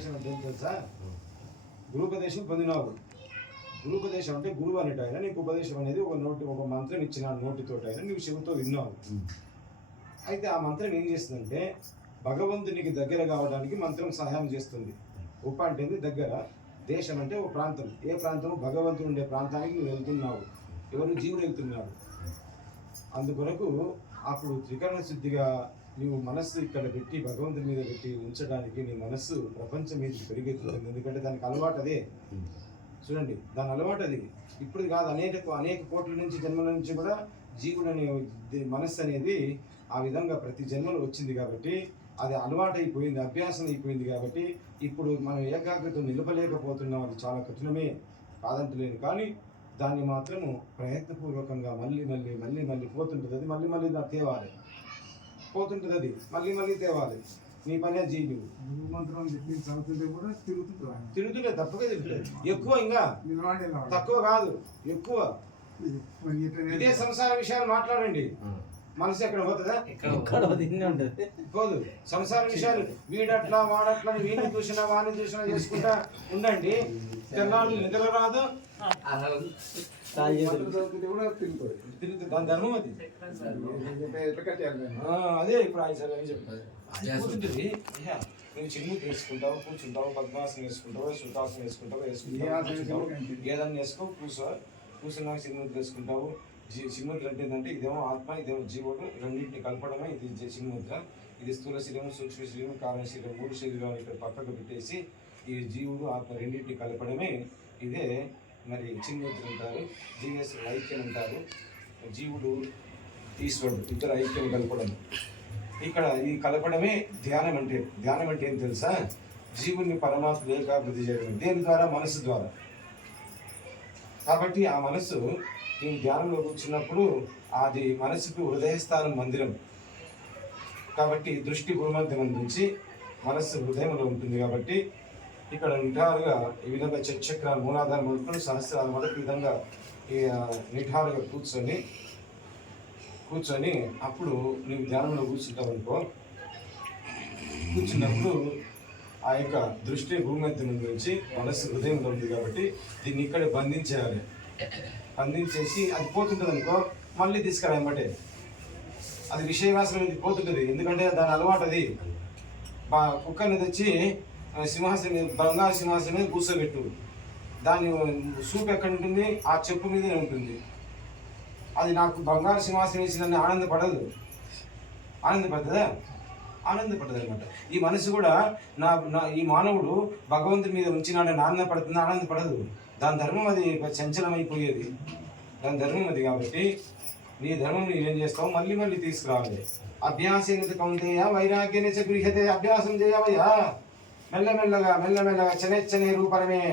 గురుపదేశం అంటే ఏం తెలుసా? గురుపదేశం పొందినావు గురుపదేశం అంటే గురువు అనేట ఆయన నీకు ఉపదేశం అనేది ఒక నోటి ఒక మంత్రం ఇచ్చిన నోటితో అయినా నీవు చెవితో విన్నావు. అయితే ఆ మంత్రం ఏం చేస్తుందంటే భగవంతునికి దగ్గర కావడానికి మంత్రం సహాయం చేస్తుంది. ఉప అంటే దగ్గర. దేశం అంటే ఒక ప్రాంతం. ఏ ప్రాంతం భగవంతుడు ఉండే ప్రాంతానికి నువ్వు వెళ్తున్నావు. ఎవరు? జీవుడు వెళ్తున్నాడు. అందుకొరకు అప్పుడు త్రికరణ శుద్ధిగా నీవు మనస్సు ఇక్కడ పెట్టి భగవంతుని మీద పెట్టి ఉంచడానికి నీ మనస్సు ప్రపంచం మీద పెరిగెత్తుతుంది. ఎందుకంటే దానికి అలవాటు అదే. చూడండి దాని అలవాటు అది. ఇప్పుడు కాదు అనేక అనేక కోట్ల నుంచి జన్మల నుంచి కూడా జీవుడు అనే మనస్సు అనేది ఆ విధంగా ప్రతి జన్మలో వచ్చింది కాబట్టి అది అలవాటు అయిపోయింది అభ్యాసం అయిపోయింది కాబట్టి ఇప్పుడు మనం ఏకాగ్రత నిలపలేకపోతున్నాం. అది చాలా కఠినమే కాదంటలేను. కానీ దాన్ని మాత్రము ప్రయత్నపూర్వకంగా మళ్ళీ మళ్ళీ మళ్ళీ మళ్ళీ పోతుంటుంది. అది మళ్ళీ మళ్ళీ దా- తేవాలి. పోతుంటుంది అది. మళ్ళీ మళ్ళీ తేవాలి. నీ పని అది చేయి నువ్వు మంత్రం చెప్పి చదువుతుంటే కూడా తిరుగుతుంటారు ఆయన. తిరుగుతుంటే తప్పగా తిరుగుతుంది ఎక్కువ ఇంకా. తక్కువ కాదు. ఎక్కువ. ఇదే. సంసార విషయాలు మాట్లాడండి. మనసు ఎక్కడ పోతుందా? ఇక్కడ తిండి ఉంటుంది. పోదు. సంసార విషయాలు వీడట్లా వాడట్లా వీడిని చూసినా వాడిని చూసినా చేసుకుంటా ఉండండి. తెల్లాళ్ళు నిద్ర రాదు. దాని ధర్మం అది. అదే ఇప్పుడు ఆయన సరే చెప్పారు నువ్వు చిన్ను తీసుకుంటావు కూర్చుంటావు పద్మాసనం వేసుకుంటావు సుతాసనం వేసుకుంటావు ఏ వేసుకుంటావు? ఏదన్నా వేసుకో కూర్చో. కూర్చున్నాక చిన్నుద్ర వేసుకుంటావు జీ అంటే ఏంటంటే ఇదేమో ఆత్మ ఇదేమో జీవుడు రెండింటిని కలపడమే. ఇది జీ- ఇది స్థూల శరీరం సూక్ష్మ శరీరం కారణ శరీరం మూడు శరీరాలు ఇక్కడ పక్కకు పెట్టేసి ఈ జీవుడు ఆత్మ రెండింటిని కలపడమే. ఇదే మరి చిన్ముద్ర అంటారు. జీవేశ్వరుడు ఐక్యం అంటారు. జీవుడు ఈశ్వరుడు ఇద్దరు ఐక్యం కలపడం ఇక్కడ ఈ కలపడమే ధ్యానం అంటే ధ్యానం అంటే ఏం తెలుసా? జీవుని పరమాత్మ ఏకాభివృద్ధి చేయడం దేని ద్వారా? మనసు ద్వారా. కాబట్టి ఆ మనసు నేను ధ్యానంలో కూర్చున్నప్పుడు అది మనసుకు హృదయస్థానం మందిరం. కాబట్టి దృష్టి భూమధ్యం నుంచి మనస్సు హృదయంలో ఉంటుంది కాబట్టి ఇక్కడ నిఠారుగా ఈ విధంగా చక్రాలు మూలాధారం అనుకుని సహస్రాల మొదటి విధంగా ఈ, నిఠారుగా కూర్చొని కూర్చొని అప్పుడు నీవు ధ్యానంలో కూర్చుంటావు అనుకో. కూర్చున్నప్పుడు ఆ యొక్క దృష్టి భూమధ్యం నుంచి మనస్సు హృదయంలో ఉంది కాబట్టి దీన్ని ఇక్కడే బంధించేయాలి. బంధించేసి అది పోతుంటుంది అనుకో మళ్ళీ తీసుకురా వెంబటే అది విషయవాసన ఇది పోతుంటుంది. ఎందుకంటే దాని అలవాటు అది బా కుక్కని తెచ్చి వచ్చి సింహాసనం మీద బంగారు సింహాసనం మీద కూర్చోబెట్టు. దాని సూప్ ఎక్కడ ఉంటుంది? ఆ చెప్పు మీదనే ఉంటుంది. అది నాకు బంగారు సింహాసనం ఇచ్చిందని ఆనందపడదు. ఆనందపడుతుందా? ఆనందపడదు అనమాట ఈ మనసు కూడా నా నా ఈ మానవుడు భగవంతుడి మీద ఉంచినాడని ఆనందపడుతుంది ఆనందపడదు. దాని ధర్మం అది చంచలమైపోయేది. దాని ధర్మం అది కాబట్టి నీ ధర్మం నువ్వు ఏం చేస్తావు మళ్ళీ మళ్ళీ తీసుకురావాలి. అభ్యాసేన కౌంతేయ వైరాగ్యన గృహ్యతే అభ్యాసం చేయవయ్యా మెల్లమెల్లగా మెల్లమెల్లగా చెనెచ్చనే రూపరమే.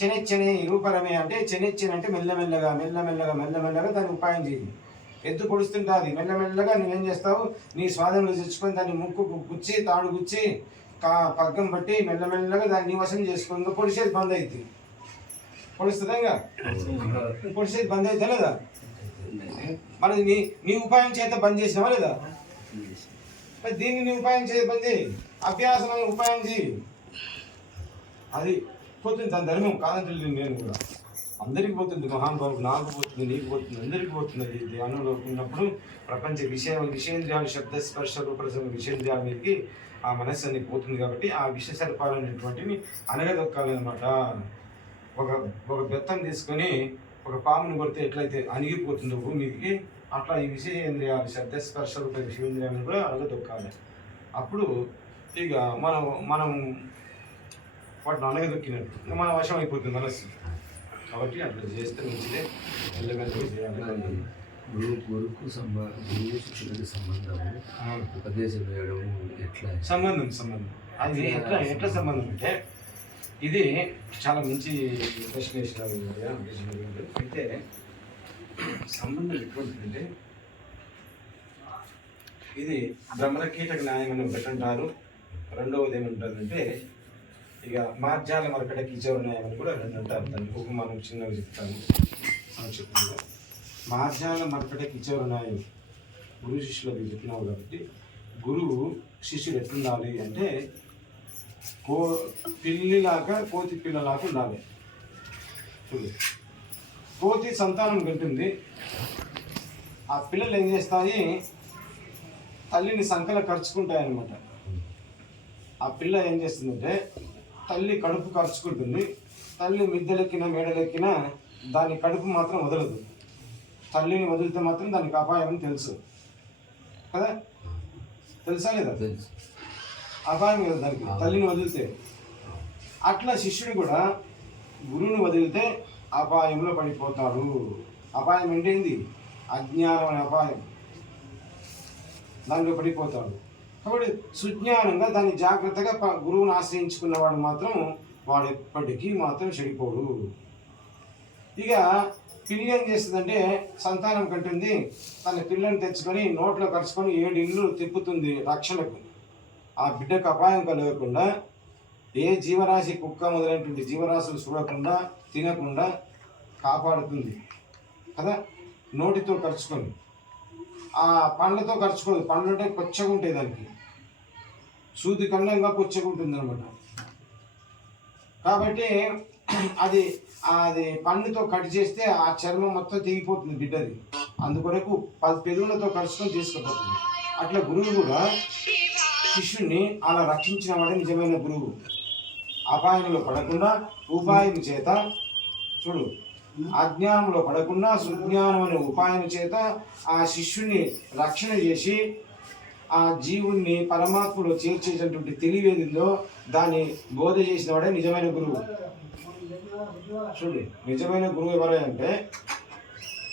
చెనెచ్చనే రూపరమే అంటే చెనెచ్చని అంటే మెల్లమెల్లగా మెల్లమెల్లగా మెల్లమెల్లగా దాన్ని ఉపాయం చేయి ఎద్దు పొడుస్తుంటుంది. మెల్లమెల్లగా నువ్వేం చేస్తావు? నీ స్వాధీనంలో తెచ్చుకొని దాన్ని ముక్కు గుచ్చి తాడు గుచ్చి కా పగ్గం బట్టి మెల్లమెల్లగా దాన్ని నివసం వశం చేసుకొని పొడిచేది బంద్ అవుతుంది పొడుస్తుందా ఇంకా బంద్ అయితే లేదా? మరి నీ నీ ఉపాయం చేత బంద్ చేసినావా లేదా? మరి దీన్ని నీ ఉపాయం చేత బంద్ చేయి. అభ్యాసం ఉపాయం చేయి. అది పోతుంది దాని ధర్మం. కాదంటే నేను కూడా. అందరికి పోతుంది. మహానుభావుడు నాకు పోతుంది నీకు పోతుంది అందరికి పోతుంది ధ్యానంలో ఉన్నప్పుడు ప్రపంచ విషయ విషేంద్రియాలు శబ్ద స్పర్శ రూపరసం విషేంద్రియాల మీదకి ఆ మనస్సు అనేది పోతుంది కాబట్టి ఆ విష సర్పాలనేటువంటివి అనగదొక్కాలన్నమాట. ఒక ఒక బెత్తం తీసుకొని ఒక పామును కొడితే ఎట్లయితే అణిగిపోతుందో భూమికి అట్లా ఈ విషయేంద్రియాలు శబ్ద స్పర్శ రూప విషయేంద్రియాలను కూడా అనగదొక్కాలి అప్పుడు ఇక మనం మనం వాటిని అనగదొక్కినట్టు ఇక మన వశం అయిపోతుంది మనస్సు. కాబట్టి అట్లా చేస్తే మంచిదే. మెల్లమెల్లగా చేయాలి. గురువు గురుకు సంబ గురువు శిష్యులకి సంబంధము ఆ, ఉపదేశం చేయడం ఎట్లా? సంబంధం సంబంధం. అది ఎట్లా ఎట్లా సంబంధం అంటే ఇది చాలా మంచి ఇన్వెస్టిగేషన్ అయితే సంబంధం ఎటువంటిదంటే ఇది భ్రమరకీటక న్యాయం అని ఒకటి అంటారు. రెండవది ఏమంటారంటే ఇక మార్జాల మరకట కిచోర న్యాయం అని కూడా రెండు అంటారు. దాన్ని ఉపమానం చిన్నగా చెప్తాను సంక్షిప్తంగా మార్జాల మరకట కిచోర న్యాయం. గురు శిష్యులకు చెప్పినావు కాబట్టి గురువు శిష్యుడు ఎట్లుండాలి అంటే కో పిల్లిలాగా కోతి పిల్లలాగా ఉండాలి. చూడు. కోతి సంతానం పెట్టింది ఆ పిల్లలు ఏం చేస్తాయి? తల్లిని సంకల ఖర్చుకుంటాయి అన్నమాట ఆ పిల్ల ఏం చేస్తుందంటే తల్లి కడుపు ఖర్చుకుంటుంది తల్లి మిద్దెలెక్కిన మేడలెక్కిన దాని కడుపు మాత్రం వదలదు. తల్లిని వదిలితే మాత్రం దానికి అపాయం తెలుసు. కదా? తెలుసా లేదా? తెలుసు. అపాయం కదా దానికి? తల్లిని వదిలితే. అట్లా శిష్యుడు కూడా గురువుని వదిలితే అపాయంలో పడిపోతాడు. అపాయం ఏంది అజ్ఞానం అనే అపాయం. దాంట్లో పడిపోతాడు. కాబట్టి సుజ్ఞానంగా దాన్ని జాగ్రత్తగా గురువుని ఆశ్రయించుకున్నవాడు మాత్రం వాడు ఎప్పటికీ మాత్రం చెడిపోడు. ఇక పిల్లి ఏం చేస్తుందంటే సంతానం కంటుంది. తన పిల్లని తెచ్చుకొని నోట్లో కరుచుకొని ఏడు ఇళ్ళు తిప్పుతుంది రక్షణకు. ఆ బిడ్డకు అపాయం కలగకుండా ఏ జీవరాశి కుక్క మొదలైనటువంటి జీవరాశులు చూడకుండా తినకుండా కాపాడుతుంది. కదా? నోటితో ఖర్చుకొని ఆ పండ్లతో ఖర్చుకోదు పండ్లు అంటే కొచ్చగా ఉంటాయి దానికి. సూది కన్నా ఇంకా కొచ్చగా ఉంటుంది అనమాట కాబట్టి అది అది పండుతో కట్ చేస్తే ఆ చర్మం మొత్తం తెగిపోతుంది బిడ్డది. అందుకొరకు పది పెదవులతో కలుసుకొని తీసుకుపోతుంది అట్లా గురువు కూడా శిష్యుణ్ణి అలా రక్షించిన వాడే నిజమైన గురువు. అపాయంలో పడకుండా ఉపాయం చేత చూడు. అజ్ఞానంలో పడకుండా సుజ్ఞానం అనే ఉపాయం చేత ఆ శిష్యుని రక్షణ చేసి ఆ జీవుణ్ణి పరమాత్మలో చేర్చేటటువంటి తెలివేదిందో దాన్ని బోధ చేసిన వాడే నిజమైన గురువు. చూడు నిజమైన గురువు ఎవరంటే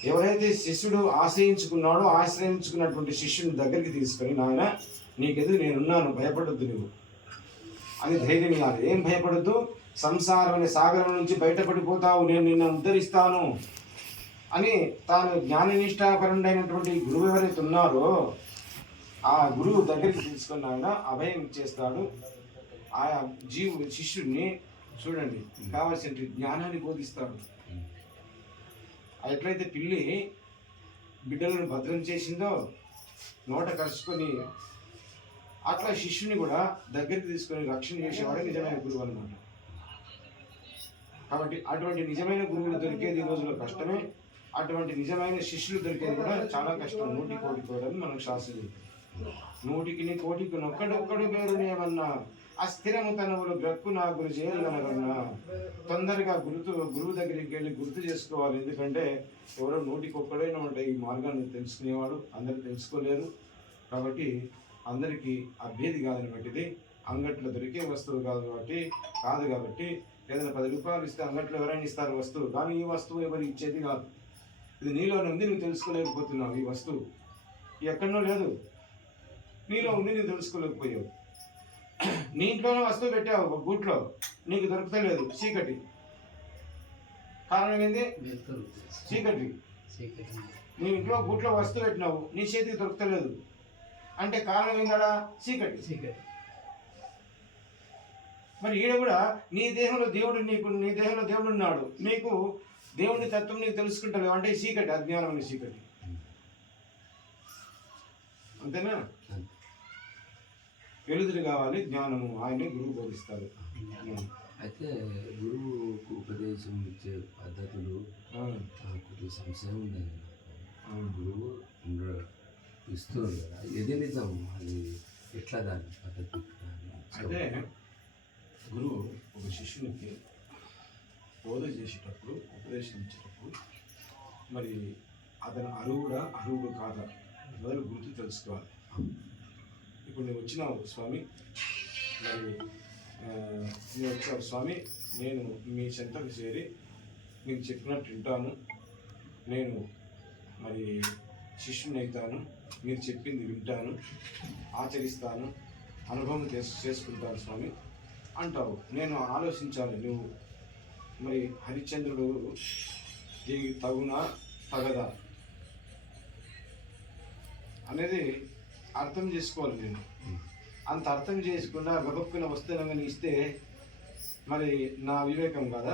ఎవరైతే శిష్యుడు ఆశ్రయించుకున్నాడో ఆశ్రయించుకున్నటువంటి శిష్యుని దగ్గరికి తీసుకొని నాయన నీకెదురు నేనున్నాను భయపడొద్దు నువ్వు. అని ధైర్యం కాదు ఏం భయపడద్దు? సంసారం అనే సాగరం నుంచి బయటపడిపోతావు నేను నిన్న ఉద్ధరిస్తాను అని తాను జ్ఞాననిష్టాపరుడైనటువంటి గురువు ఎవరైతే ఉన్నారో ఆ గురువు దగ్గరికి తీసుకుని ఆయన అభయం ఇచ్చేస్తాడు ఆయా జీవు శిష్యుడిని చూడండి కావలసిన జ్ఞానాన్ని బోధిస్తాడు. ఎట్లయితే పిల్లి బిడ్డలను భద్రం చేసిందో నోట కరుచుకొని అట్లా శిష్యుని కూడా దగ్గరికి తీసుకొని రక్షణ చేసేవాడే నిజమైన గురువు అనమాట కాబట్టి అటువంటి నిజమైన గురువులు దొరికేది ఈ రోజుల్లో కష్టమే. అటువంటి నిజమైన శిష్యులు దొరికేది కూడా చాలా కష్టం. నూటి కోటి కోడని మనకు శాస్త్రం నూటికి కోటికి నొక్కడొక్కడు పేరునేమన్నా అస్థిరము తనవులు గ్రక్కు నా గురి చేయగలరన్నా. తొందరగా గుర్తు గురువు దగ్గరికి వెళ్ళి గుర్తు చేసుకోవాలి. ఎందుకంటే ఎవరో నూటికి ఒక్కడైనా ఉంటాయి ఈ మార్గాన్ని తెలుసుకునేవాడు అందరూ తెలుసుకోలేరు. కాబట్టి అందరికీ అభ్యర్థి కాదనమాట ఇది అంగట్లో దొరికే వస్తువు కాదు కాబట్టి కాదు కాబట్టి ఏదైనా పది రూపాయలు ఇస్తే అంగట్లో ఎవరైనా ఇస్తారు వస్తువు. కానీ ఈ వస్తువు ఎవరు ఇచ్చేది కాదు. ఇది నీలోనే ఉంది నువ్వు తెలుసుకోలేకపోతున్నావు ఈ వస్తువు. ఎక్కడనో లేదు. నీలో ఉంది నువ్వు తెలుసుకోలేకపోయావు. నీ ఇంట్లోనే వస్తువు పెట్టావు ఒక గూట్లో నీకు దొరుకుతలేదు చీకటి. కారణం ఏంది? చీకటి. నీ ఇంట్లో గూట్లో వస్తువు పెట్టినావు నీ చేతికి దొరుకుతలేదు. అంటే కారణం ఏందా చీకటి. మరి ఈడ కూడా నీ దేహంలో దేవుడు నీకు నీ దేహంలో దేవుడు ఉన్నాడు. నీకు దేవుని తత్వం నీకు తెలుసుకుంటలేవు అంటే చీకటి అజ్ఞానం చీకటి. అంతేనా? వెలుతురు కావాలి జ్ఞానము. ఆయనే గురువు బోధిస్తాడు. అయితే గురువుకు ఉపదేశం ఇచ్చే పద్ధతులు కొద్దిగా సంశయం ఉంది. ఆ. గురువు ఉండ- ఇస్తుంది కదా. ఇది నిజం. అది ఎట్లా దాని పద్ధతి? అంటే గురువు ఒక శిష్యునికి బోధ చేసేటప్పుడు ఉపదేశించేటప్పుడు మరి అతను అరువుడా అరువుడు కాదా? మొదలు గుర్తు తెలుసుకోవాలి. ఇప్పుడు నేను వచ్చినావు స్వామి మరి నేను వచ్చావు స్వామి నేను మీ చెంతకు చేరి మీకు చెప్పినట్టు వింటాను. నేను మరి శిష్యుని అవుతాను మీరు చెప్పింది వింటాను ఆచరిస్తాను అనుభవం చేసు చేసుకుంటాను స్వామి. అంటావు నేను ఆలోచించాలి నువ్వు మరి హరిశ్చంద్రుడు దీనికి తగునా తగదా? అనేది అర్థం చేసుకోవాలి నేను. అంత అర్థం చేసుకున్నా గబక్కున వస్తువులను ఇస్తే మరి నా వివేకం కదా?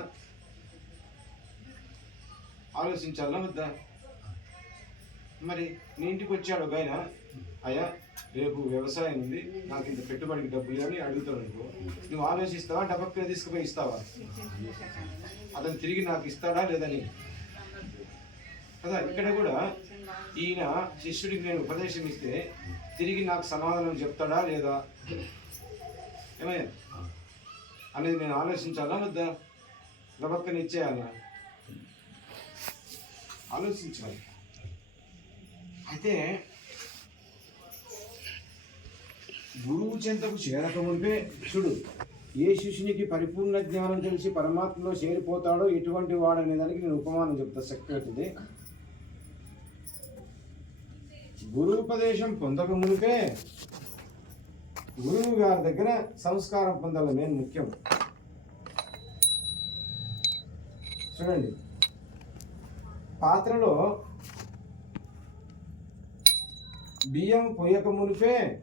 ఆలోచించాలా వద్దా? మరి నీ ఇంటికి వచ్చాడు ఒక ఆయన. అయ్యా రేపు వ్యవసాయం ఉంది నాకు ఇంత పెట్టుబడికి డబ్బులు అని అడుగుతాను అనుకో. నువ్వు ఆలోచిస్తావా డబ్బక్క తీసుకుపోయి ఇస్తావా? అతను తిరిగి నాకు ఇస్తాడా లేదని కదా ఇక్కడ కూడా ఈయన శిష్యుడికి నేను ఉపదేశం ఇస్తే తిరిగి నాకు సమాధానం చెప్తాడా లేదా? ఏమయ్యా? అనేది నేను ఆలోచించాలా వద్దా? డబ్బక్కని ఇచ్చేయాలా? ఆలోచించాలి. అయితే గురువు చెంతకు చేరకముందే చూడు ఏ శిష్యునికి పరిపూర్ణ జ్ఞానం తెలిసి పరమాత్మలో చేరిపోతాడో ఎటువంటి అనే దానికి నేను ఉపమానం చెప్తా సెక్రటరీ గురువుపదేశం పొందక మునిపే గురువు గారి దగ్గర సంస్కారం పొందాలి నేను ముఖ్యం. చూడండి పాత్రలో బియ్యం పొయ్యక మునిపే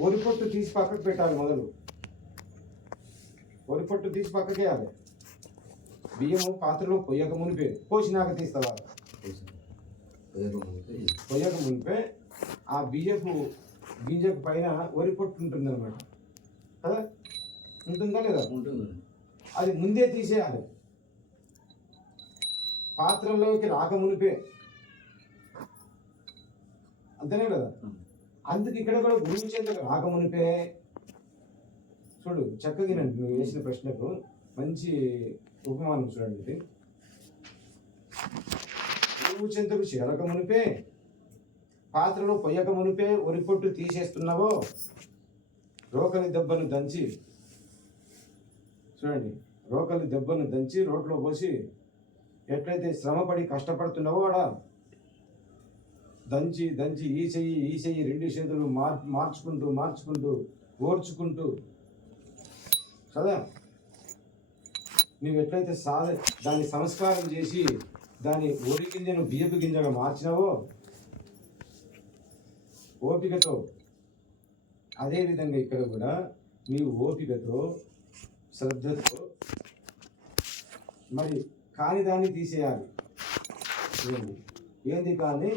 వరి పొట్టు తీసి పక్కకు పెట్టాలి మొదలు. వరి పొట్టు తీసి పక్కకేయాలి బియ్యము పాత్రలో పొయ్యక మునిపే. పోసినాక తీస్తావా? పొయ్యక మునిపే. ఆ బియ్యపు గింజకు పైన వరి పొట్టు ఉంటుంది అనమాట కదా? ఉంటుందా లేదా? ఉంటుంది అది ముందే తీసేయాలి. పాత్రలోకి రాక మునిపే. అంతేనే కదా? అందుకు ఇక్కడ కూడా గురువు చెంతకు రాక మునిపే చూడు చక్కగా నువ్వు వేసిన ప్రశ్నకు మంచి ఉపమానం చూడండి ఇది. గురువు చెంతకు చేరక మునిపే పాత్రలో పొయ్యక మునిపే వరి పొట్టు తీసేస్తున్నావో? రోకలి దెబ్బను దంచి చూడండి రోకలి దెబ్బను దంచి రోట్లో పోసి ఎట్లయితే శ్రమపడి కష్టపడుతున్నావో ఆడ దంచి దంచి ఈ చెయ్యి ఈ చెయ్యి రెండు చేతులు మార్ మార్చుకుంటూ మార్చుకుంటూ ఓర్చుకుంటూ. కదా? నువ్వు ఎట్లయితే సాధ దాన్ని సంస్కారం చేసి దాని ఓడి గింజను బియ్యపు గింజగా మార్చినావో ఓపికతో అదేవిధంగా ఇక్కడ కూడా నీవు ఓపికతో శ్రద్ధతో మరి కాని దాన్ని తీసేయాలి. ఏంది కానీ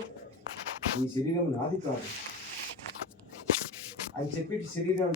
ఈ శరీరం నాది కాదు. అని చెప్పి శరీరం